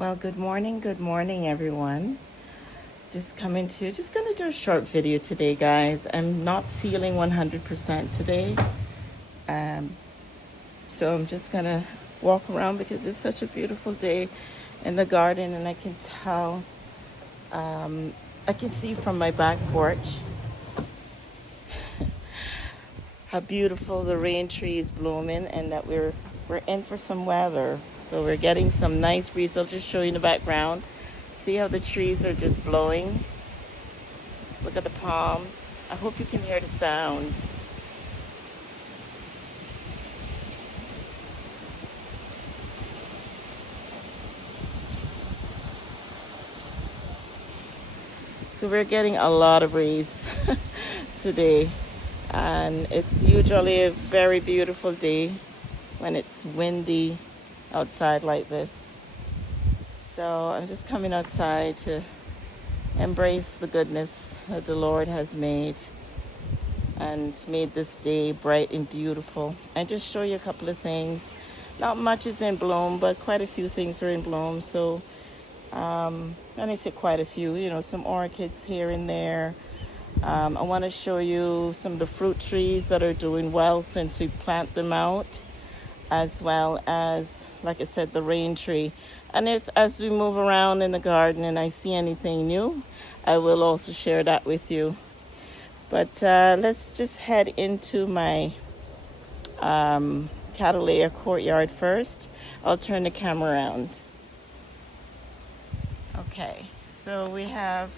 Well, good morning, everyone. Just gonna do a short video today, guys. I'm not feeling 100% today, um, so I'm just gonna walk around because it's such a beautiful day in the garden, and I can tell, um, I can see from my back porch how beautiful the rain tree is blooming, and that we're in for some weather. So we're getting some nice breeze. I'll just show you in the background. See how the trees are just blowing. Look at the palms. I hope you can hear the sound. So we're getting a lot of breeze today, and it's usually a very beautiful day when it's windy outside like this. So I'm just coming outside to embrace the goodness that the Lord has made and made this day bright and beautiful. And just show you a couple of things. Not much is in bloom, but quite a few things are in bloom. So and I say quite a few, some orchids here and there. I want to show you some of the fruit trees that are doing well since we plant them out, as well as, like I said, the rain tree. And if, as we move around in the garden and I see anything new, I will also share that with you. But let's just head into my Catalea courtyard first. I'll turn the camera around. Okay, so we have,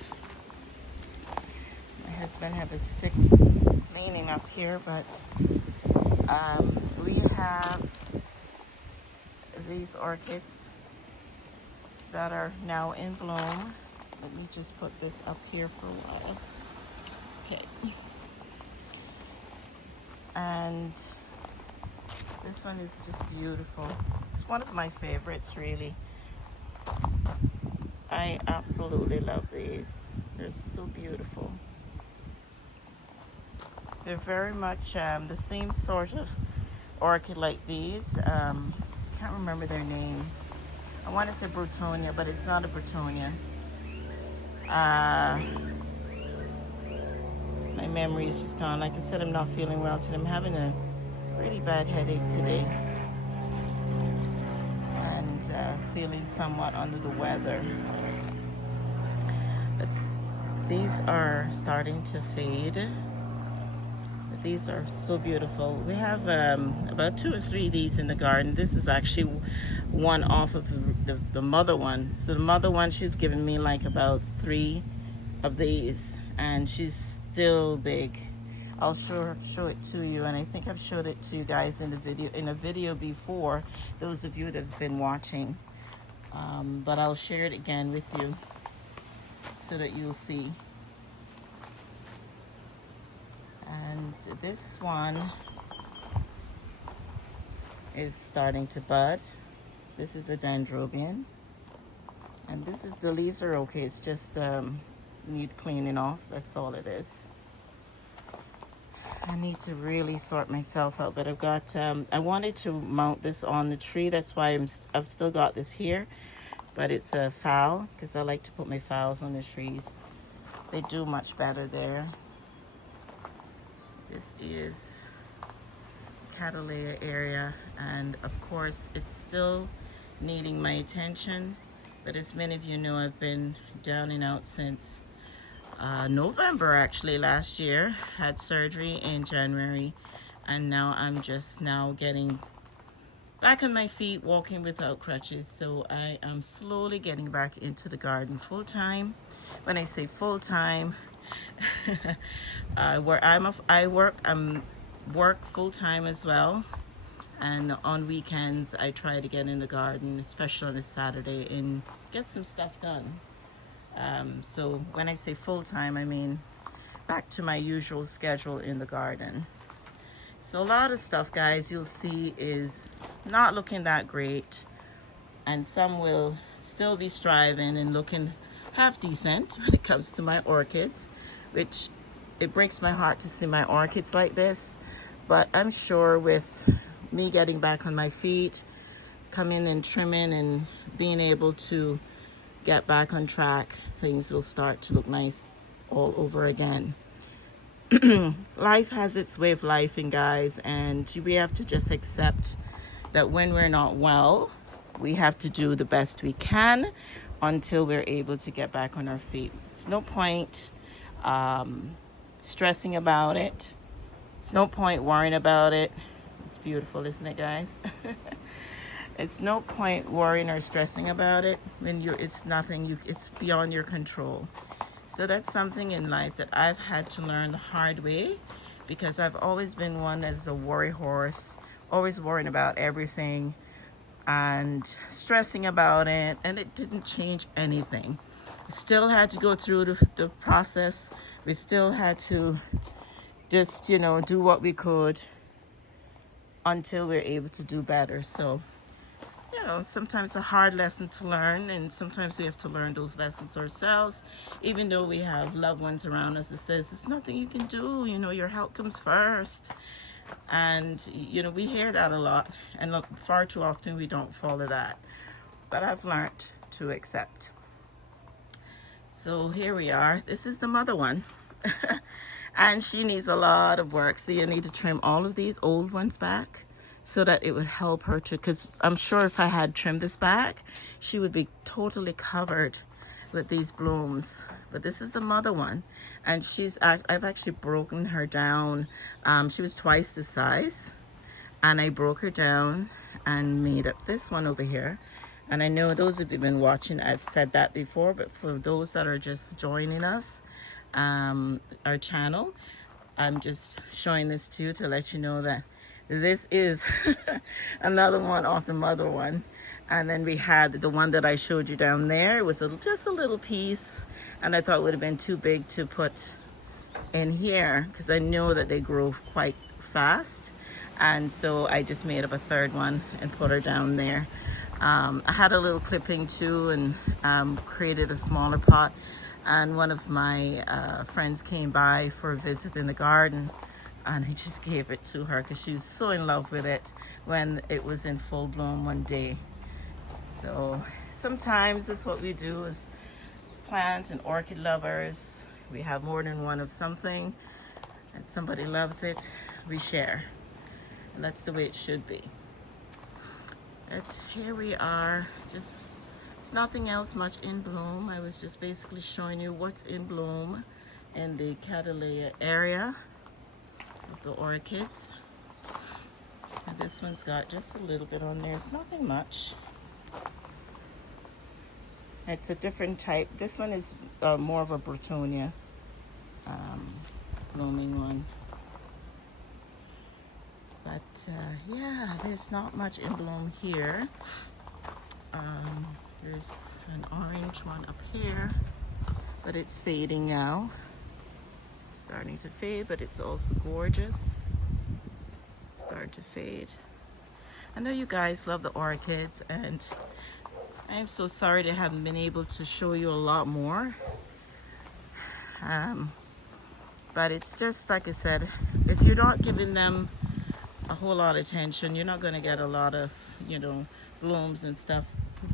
my husband have a stick leaning up here, but we have these orchids that are now in bloom. Let me just put this up here for a while. Okay. And this one is just beautiful. It's one of my favorites, really. I absolutely love these. They're so beautiful. They're very much the same sort of orchid like these. Can't remember their name. I want to say Brutonia, but it's not a Brutonia. My memory is just gone. Like I said, I'm not feeling well today. I'm having a really bad headache today, and feeling somewhat under the weather. But these are starting to fade. But these are so beautiful. We have about 2 or 3 of these in the garden. This is actually one off of the mother one. So the mother one, she's given me like about 3 of these, and she's still big. I'll show it to you, and I think I've showed it to you guys in a video before, those of you that have been watching. But I'll share it again with you so that you'll see. And this one is starting to bud. This is a dendrobium, and the leaves are okay. It's just need cleaning off. That's all it is. I need to really sort myself out, but I've got, I wanted to mount this on the tree. That's why I've still got this here, but it's a phal, because I like to put my phals on the trees. They do much better there. This is Catalea area, and of course it's still needing my attention, but as many of you know, I've been down and out since November, actually, last year. Had surgery in January, and now I'm just now getting back on my feet, walking without crutches. So I am slowly getting back into the garden full time. When I say full time, I work full time as well, and on weekends I try to get in the garden, especially on a Saturday, and get some stuff done. So when I say full time, I mean back to my usual schedule in the garden. So a lot of stuff, guys, you'll see is not looking that great, and some will still be striving and looking half decent when it comes to my orchids, which it breaks my heart to see my orchids like this. But I'm sure with me getting back on my feet coming and trimming and being able to get back on track, things will start to look nice all over again. Life has its way of lifing, guys, and we have to just accept that when we're not well, we have to do the best we can until we're able to get back on our feet. There's no point stressing about it. It's no point worrying about it. It's beautiful, isn't it, guys? It's no point worrying or stressing about it when it's nothing, it's beyond your control. So that's something in life that I've had to learn the hard way, because I've always been one that's a worry horse, always worrying about everything and stressing about it, and it didn't change anything. We still had to go through the process. We still had to just, do what we could until we're able to do better. So, sometimes a hard lesson to learn, and sometimes we have to learn those lessons ourselves, even though we have loved ones around us that says there's nothing you can do, your health comes first. And we hear that a lot, and look, far too often we don't follow that. But I've learned to accept. So here we are. This is the mother one. And she needs a lot of work. So you need to trim all of these old ones back so that it would help her to, because I'm sure if I had trimmed this back, she would be totally covered with these blooms. But this is the mother one, and I've actually broken her down. She was twice the size, and I broke her down and made up this one over here. And I know those of you who've been watching, I've said that before, but for those that are just joining us, our channel, I'm just showing this to you to let you know that this is another one off the mother one. And then we had the one that I showed you down there. It was just a little piece, and I thought it would have been too big to put in here because I know that they grow quite fast. And so I just made up a third one and put her down there. I had a little clipping too, and created a smaller pot. And one of my friends came by for a visit in the garden, and I just gave it to her because she was so in love with it when it was in full bloom one day. So sometimes that's what we do as plant and orchid lovers. We have more than one of something, and somebody loves it, we share. And that's the way it should be. But here we are, just, it's nothing else much in bloom. I was just basically showing you what's in bloom in the Cattleya area of the orchids. And this one's got just a little bit on there. It's nothing much. It's a different type. This one is more of a Bretonia blooming one. But yeah, there's not much in bloom here. There's an orange one up here, but it's fading now. It's starting to fade, but it's also gorgeous. It's starting to fade. I know you guys love the orchids, and I am so sorry to haven't been able to show you a lot more. But it's just like I said, if you're not giving them a whole lot of attention, you're not going to get a lot of, blooms and stuff.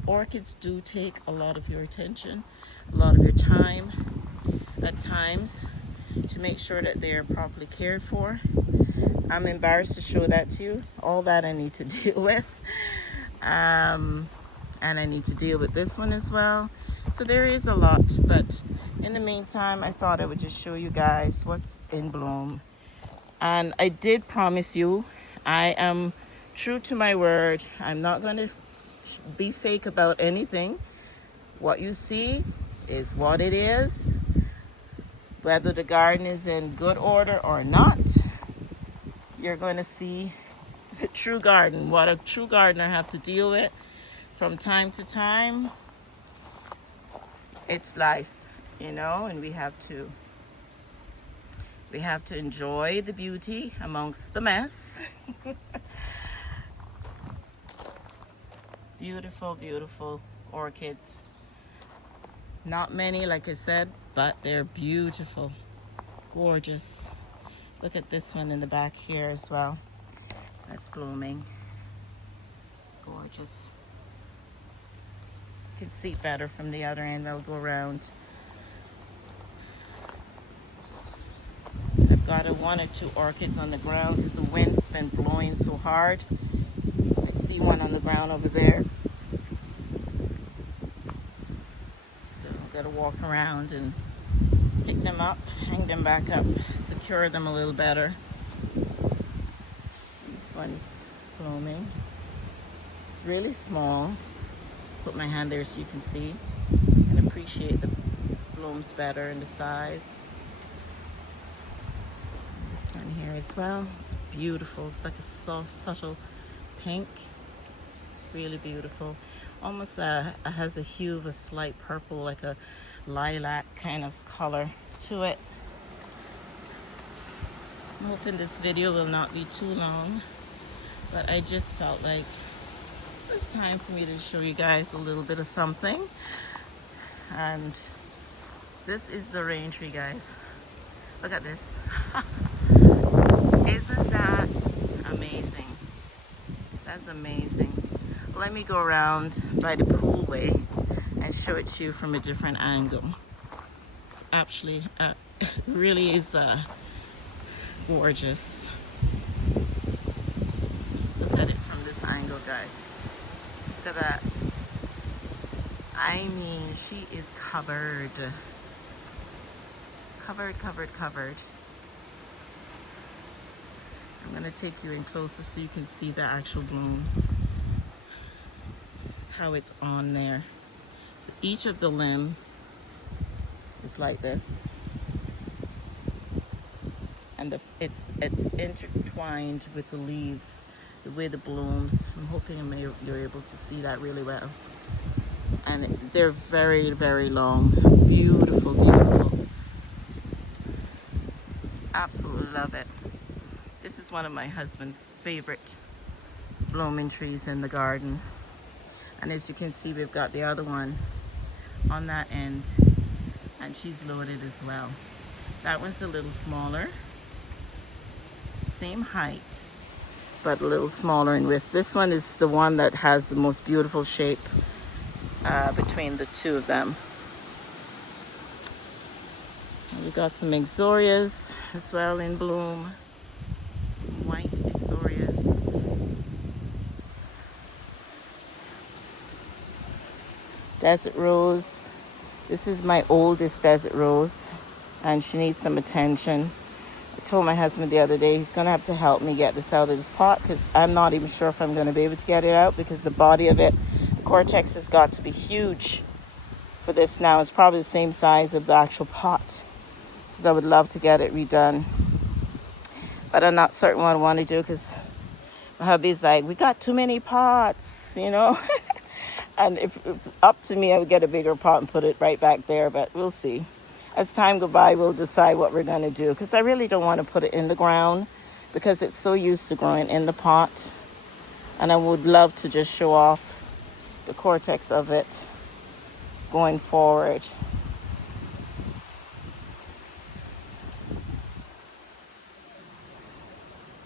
Orchids do take a lot of your attention, a lot of your time at times, to make sure that they're properly cared for. I'm embarrassed to show that to you. All that I need to deal with. And I need to deal with this one as well. So there is a lot, but in the meantime, I thought I would just show you guys what's in bloom. And I did promise you, I am true to my word. I'm not going to be fake about anything. What you see is what it is. Whether the garden is in good order or not, you're going to see the true garden, what a true gardener have to deal with from time to time. It's life, and we have to enjoy the beauty amongst the mess. Beautiful, beautiful orchids. Not many, like I said, but they're beautiful, gorgeous. Look at this one in the back here as well. That's blooming. Gorgeous. gorgeous. You can see better from the other end. I'll go around. I've got one or two orchids on the ground because the wind's been blowing so hard. So I see one on the ground over there. So I've got to walk around and pick them up, hang them back up, secure them a little better. This one's blooming. It's really small. Put my hand there so you can see and appreciate the blooms better and the size. This one here as well. It's beautiful. It's like a soft, subtle pink. Really beautiful. Almost has a hue of a slight purple, like a lilac kind of color to it. I'm hoping this video will not be too long, but I just felt like it was time for me to show you guys a little bit of something. And this is the rain tree, guys. Look at this. Isn't that amazing? That's amazing. Let me go around by the poolway and show it to you from a different angle. It's actually really is gorgeous. Look at it from this angle, guys. Look at that. I mean, she is covered. Covered. I'm gonna take you in closer so you can see the actual blooms. How it's on there. So each of the limb is like this. And it's intertwined with the leaves, the way the blooms. I'm hoping you're able to see that really well. And they're very, very long. Beautiful, beautiful. Absolutely love it. This is one of my husband's favorite blooming trees in the garden. And as you can see, we've got the other one on that end, and she's loaded as well. That one's a little smaller. Same height, but a little smaller in width. This one is the one that has the most beautiful shape between the two of them. And we got some Exorias as well in bloom. Some white Exorias. Desert Rose. This is my oldest Desert Rose, and she needs some attention. I told my husband the other day he's going to have to help me get this out of this pot because I'm not even sure if I'm going to be able to get it out because the body of it, the cortex has got to be huge for this now. It's probably the same size of the actual pot because I would love to get it redone. But I'm not certain what I want to do because my hubby's like, we got too many pots, you know. And if it was up to me, I would get a bigger pot and put it right back there, but we'll see. As time goes by, we'll decide what we're going to do because I really don't want to put it in the ground because it's so used to growing in the pot. And I would love to just show off the cortex of it going forward.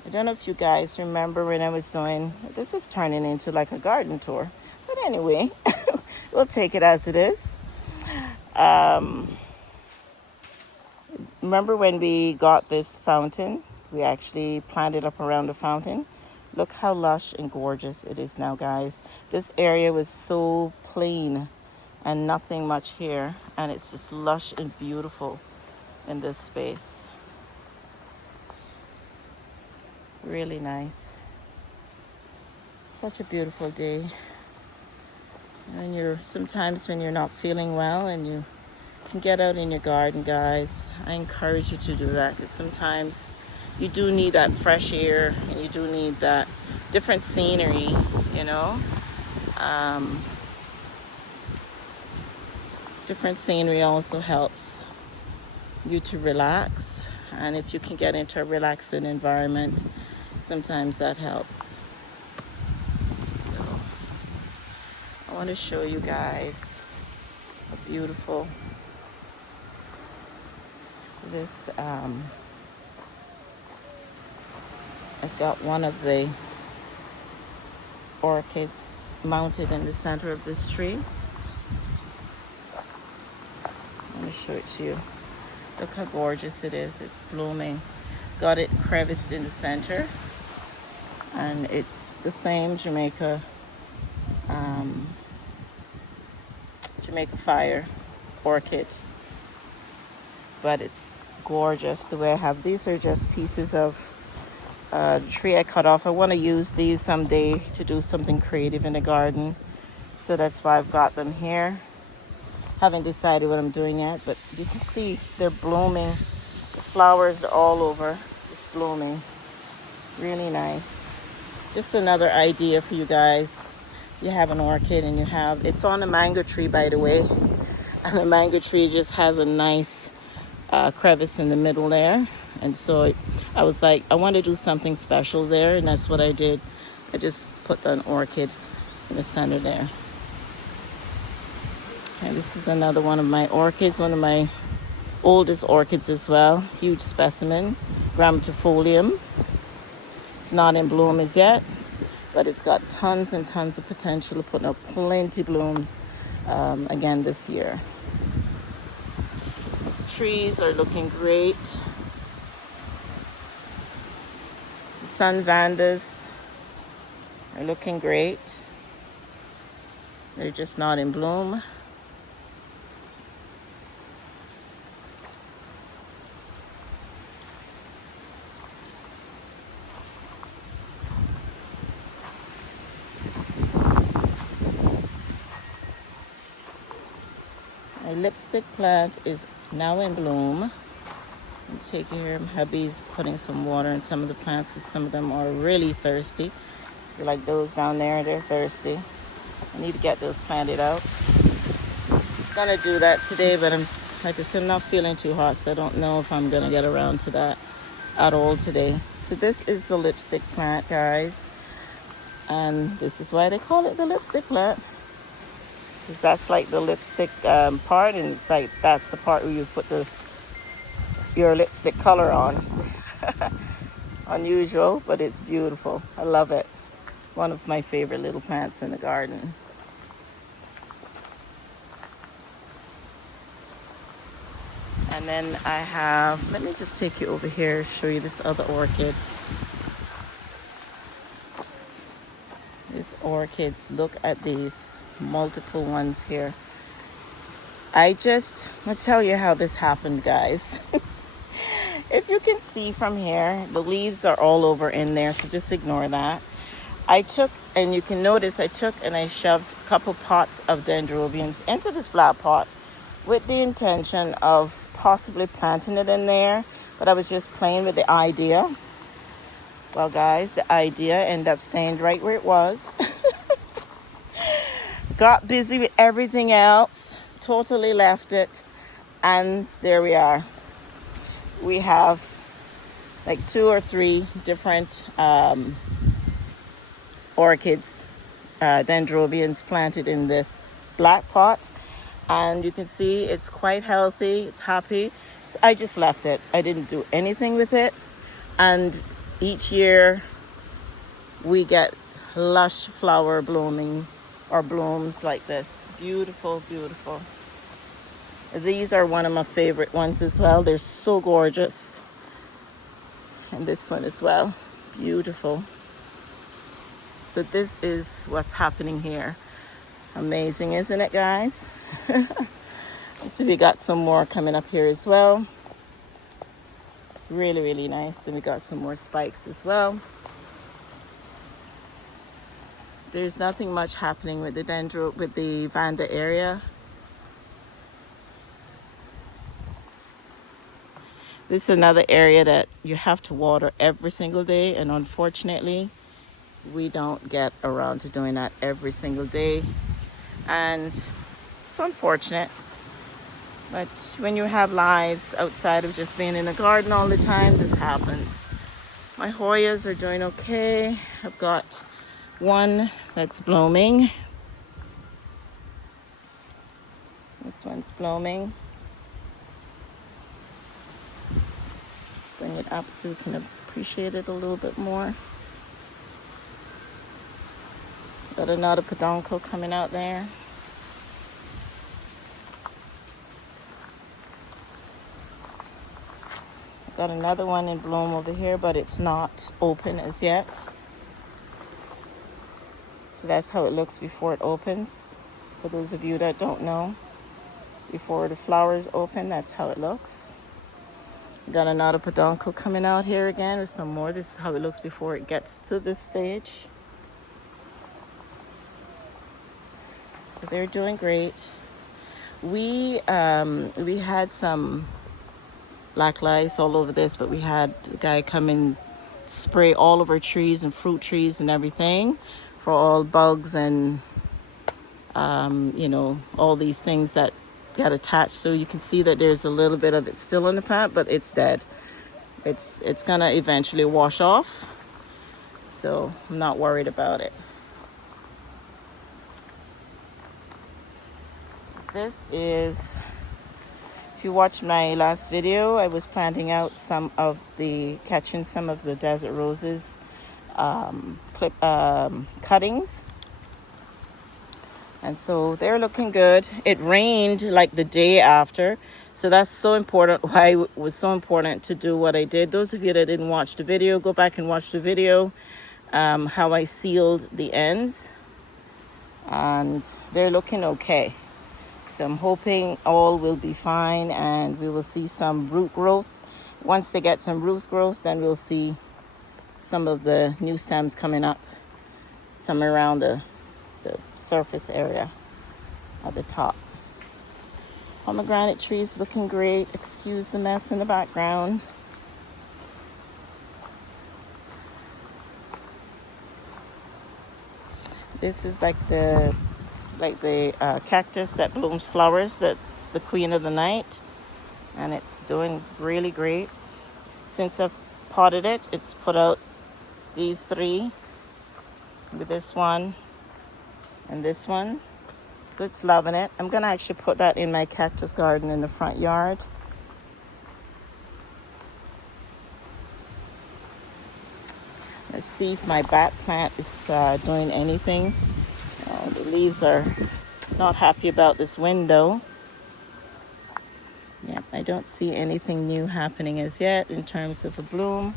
I don't know if you guys remember when I was doing, this is turning into like a garden tour. But anyway, we'll take it as it is. Remember when we got this fountain? We actually planted up around the fountain. Look how lush and gorgeous it is now, guys. This area was so plain and nothing much here. And it's just lush and beautiful in this space. Really nice. Such a beautiful day. And sometimes when you're not feeling well and you can get out in your garden, guys, I encourage you to do that because sometimes you do need that fresh air and you do need that different scenery, you know. Different scenery also helps you to relax, and if you can get into a relaxing environment, sometimes that helps. So I want to show you guys a beautiful this I've got one of the orchids mounted in the center of this tree. Let me show it to you. Look how gorgeous it is. It's blooming. Got it creviced in the center. And it's the same Jamaica fire orchid. But it's gorgeous the way I have. These are just pieces of the tree I cut off. I want to use these someday to do something creative in the garden. So that's why I've got them here. Haven't decided what I'm doing yet, but you can see they're blooming. The flowers are all over, just blooming. Really nice. Just another idea for you guys. You have an orchid and it's on a mango tree, by the way. And the mango tree just has a nice crevice in the middle there. And so I was like, I want to do something special there. And that's what I did. I just put an orchid in the center there. And this is another one of my orchids, one of my oldest orchids as well. Huge specimen, grammatifolium. It's not in bloom as yet, but it's got tons and tons of potential to put up plenty blooms again this year. Trees are looking great. The sun vandas are looking great. They're just not in bloom. My lipstick plant is now in bloom. You take here, hubby's putting some water in some of the plants because some of them are really thirsty. So like those down there, they're thirsty. I need to get those planted out. I was gonna do that today, but like I said, I'm not feeling too hot, so I don't know if I'm gonna get around to that at all today. So this is the lipstick plant, guys. And this is why they call it the lipstick plant. Because that's like the lipstick part, and it's like that's the part where you put your lipstick color on. Unusual, but it's beautiful. I love it. One of my favorite little plants in the garden. And then I have, let me just take you over here, show you this other orchid. These orchids, look at these multiple ones here. I'll tell you how this happened, guys. If you can see from here, the leaves are all over in there, so just ignore that. And you can notice I took and I shoved a couple pots of dendrobiums into this black pot with the intention of possibly planting it in there, but I was just playing with the idea. Well, guys, the idea ended up staying right where it was. Got busy with everything else, totally left it, and there we are. We have like 2 or 3 different orchids, dendrobiums planted in this black pot, and you can see it's quite healthy, it's happy. So I just left it. I didn't do anything with it, and each year we get lush flower blooming or blooms like this. Beautiful, beautiful. These are one of my favorite ones as well. They're so gorgeous. And this one as well. Beautiful. So this is what's happening here. Amazing, isn't it, guys? Let's see, we got some more coming up here as well. Really, really nice. And we got some more spikes as well. There's nothing much happening with the Vanda area. This is another area that you have to water every single day, and unfortunately, we don't get around to doing that every single day. And it's unfortunate. But when you have lives outside of just being in a garden all the time, this happens. My Hoyas are doing okay. I've got one that's blooming. This one's blooming. Let's bring it up so you can appreciate it a little bit more. Got another peduncle coming out there. Got another one in bloom over here, but it's not open as yet. So that's how it looks before it opens. For those of you that don't know, before the flowers open, that's how it looks. Got another peduncle coming out here again with some more. This is how it looks before it gets to this stage. So they're doing great. We had some black lice all over this, but we had a guy come and spray all of our trees and fruit trees and everything for all bugs and you know, all these things that get attached. So you can see that there's a little bit of it still in the plant, but it's dead. It's gonna eventually wash off, so I'm not worried about it. This is, if you watched my last video, I was planting out catching some of the desert roses cuttings. And so they're looking good. It rained like the day after. So that's so important, why it was so important to do what I did. Those of you that didn't watch the video, go back and watch the video, how I sealed the ends. And they're looking okay. So I'm hoping all will be fine and we will see some root growth. Once they get some root growth, then we'll see some of the new stems coming up, some around the surface area at the top. Pomegranate trees looking great. Excuse the mess in the background. This is like the cactus that blooms flowers. That's the queen of the night, and it's doing really great. Since I've potted it, it's put out these three, with this one and this one. So it's loving it. I'm gonna actually put that in my cactus garden in the front yard. Let's see if my bat plant is doing anything. Oh, the leaves are not happy about this window. Yep, I don't see anything new happening as yet in terms of a bloom.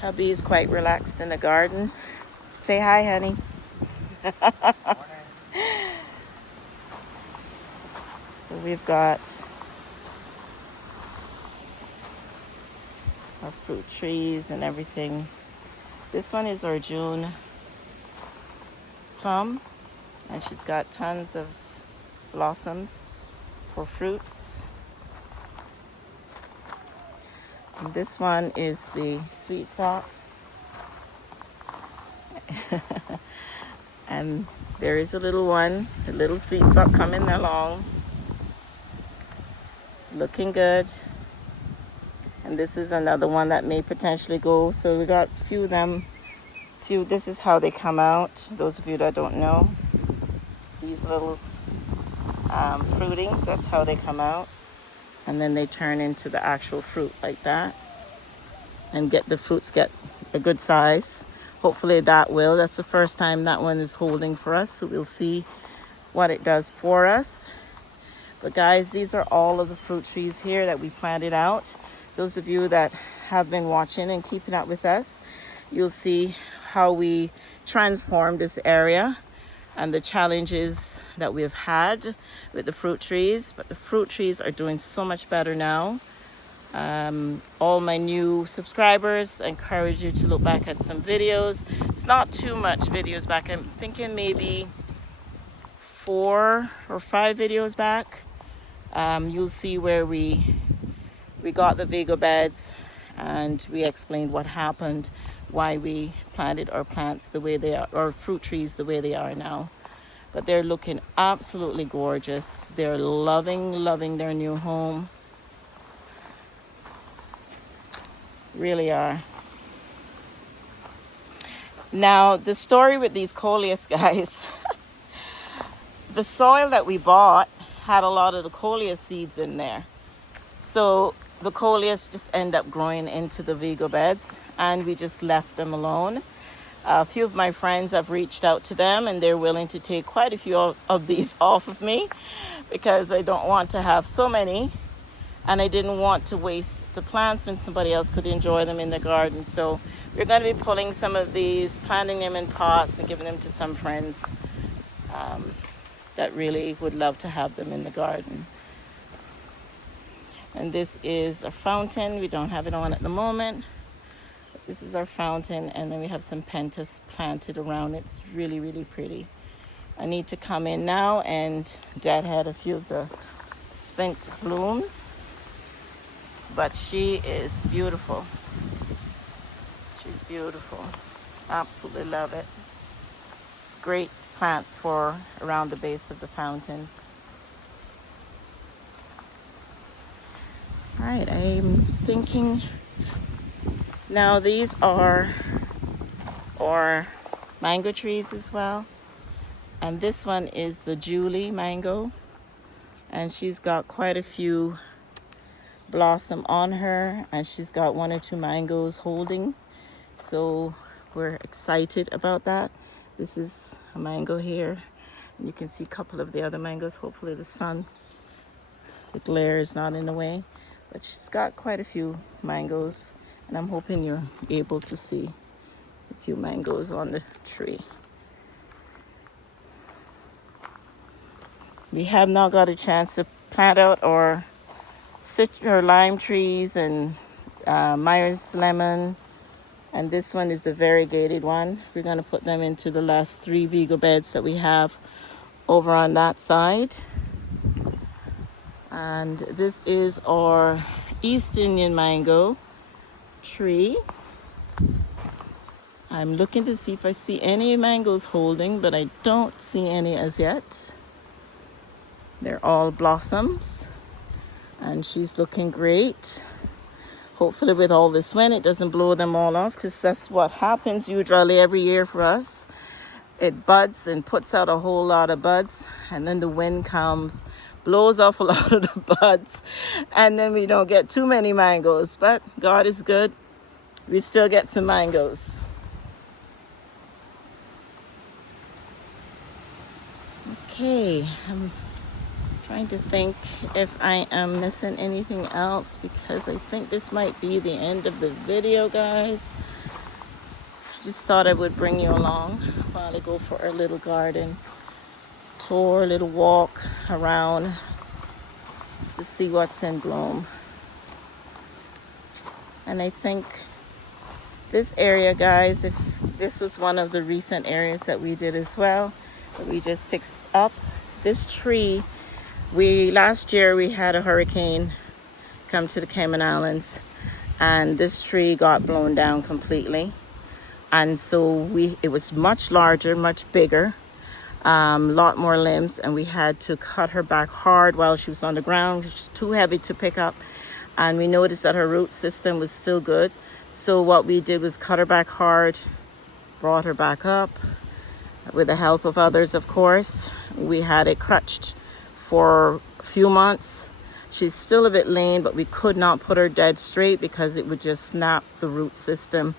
Hubby is quite relaxed in the garden. Say hi, honey. So we've got our fruit trees and everything. This one is our June plum, and she's got tons of blossoms for fruits. And this one is the sweet sock. And there is a little one, a little sweet sock coming along. It's looking good. And this is another one that may potentially go. So we got a few of them. This is how they come out. Those of you that don't know, these little fruitings, that's how they come out. And then they turn into the actual fruit like that. And the fruits get a good size. Hopefully that's the first time that one is holding for us. So we'll see what it does for us. But guys, these are all of the fruit trees here that we planted out. Those of you that have been watching and keeping up with us, you'll see how we transformed this area and the challenges that we've had with the fruit trees. But the fruit trees are doing so much better now. All my new subscribers, I encourage you to look back at some videos. It's not too much videos back. I'm thinking maybe 4 or 5 videos back. You'll see where we got the Vigo beds and we explained what happened, why we planted our plants the way they are, or fruit trees the way they are now. But they're looking absolutely gorgeous. They're loving their new home. Really are. Now, the story with these coleus, guys, the soil that we bought had a lot of the coleus seeds in there. So the coleus just end up growing into the Vigo beds, and we just left them alone. A few of my friends have reached out to them, and they're willing to take quite a few of these off of me because I don't want to have so many, and I didn't want to waste the plants when somebody else could enjoy them in the garden. So we're going to be pulling some of these, planting them in pots, and giving them to some friends that really would love to have them in the garden. And this is a fountain. We don't have it on at the moment. This is our fountain, and then we have some pentas planted around it. It's really, really pretty. I need to come in now, and Dad had a few of the spent blooms, but she is beautiful. She's beautiful. Absolutely love it. Great plant for around the base of the fountain. All right, I'm thinking now these are mango trees as well. And this one is the Julie mango. And she's got quite a few blossom on her, and she's got 1 or 2 mangoes holding. So we're excited about that. This is a mango here. And you can see a couple of the other mangoes. Hopefully the glare is not in the way. But she's got quite a few mangoes, and I'm hoping you're able to see a few mangoes on the tree. We have not got a chance to plant out our lime trees and Myers lemon, and this one is the variegated one. We're going to put them into the last 3 Vigo beds that we have over on that side. And this is our East Indian mango tree. I'm looking to see if I see any mangoes holding, but I don't see any as yet. They're all blossoms, and she's looking great. Hopefully with all this wind, it doesn't blow them all off, because that's what happens usually every year for us. It buds and puts out a whole lot of buds, and then the wind comes, blows off a lot of the buds, and then we don't get too many mangoes. But God is good. We still get some mangoes. Okay, I'm trying to think if I am missing anything else, because I think this might be the end of the video, guys. Just thought I would bring you along while I go for a little garden tour, a little walk around to see what's in bloom. And I think this area, guys, if this was one of the recent areas that we did as well, that we just fixed up. This tree, last year we had a hurricane come to the Cayman Islands, and this tree got blown down completely. And so it was much larger, much bigger, lot more limbs, and we had to cut her back hard while she was on the ground. She was too heavy to pick up, and we noticed that her root system was still good. So what we did was cut her back hard, brought her back up with the help of others, of course. We had it crutched for a few months. She's still a bit lame, but we could not put her dead straight because it would just snap the root system.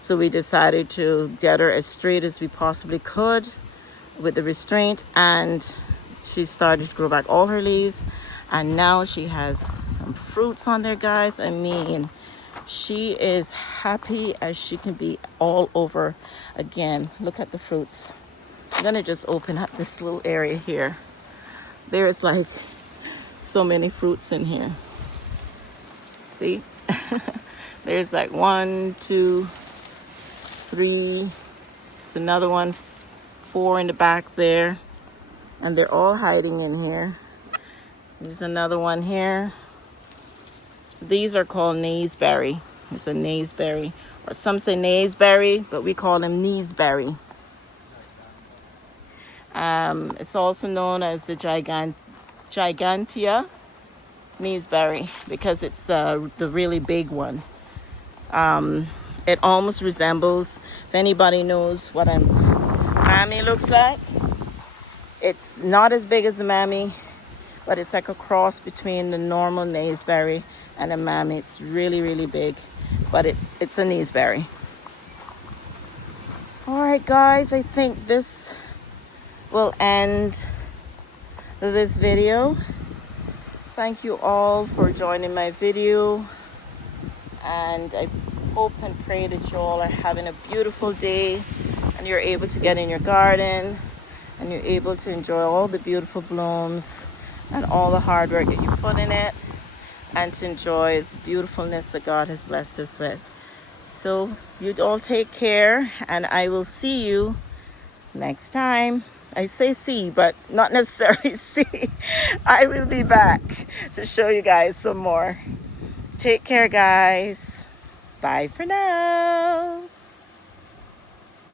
So we decided to get her as straight as we possibly could with the restraint, and she started to grow back all her leaves, and now she has some fruits on there, guys. I mean, she is happy as she can be all over again. Look at the fruits. I'm gonna just open up this little area here. There's like so many fruits in here. See? There's like 1, 2, 3, it's another one, 4 in the back there, and they're all hiding in here. There's another one here. So these are called naseberry. It's a naseberry, or some say naseberry, but we call them kneesberry. It's also known as the gigantea kneesberry because it's the really big one. It almost resembles, if anybody knows what a mammy looks like, it's not as big as a mammy, but it's like a cross between the normal naseberry and a mammy. It's really, really big, but it's a naseberry. All right, guys, I think this will end this video. Thank you all for joining my video, and I hope and pray that you all are having a beautiful day and you're able to get in your garden and you're able to enjoy all the beautiful blooms and all the hard work that you put in it, and to enjoy the beautifulness that God has blessed us with. So you all take care, and I will see you next time. I say see, but not necessarily see. I will be back to show you guys some more. Take care, guys. Bye for now.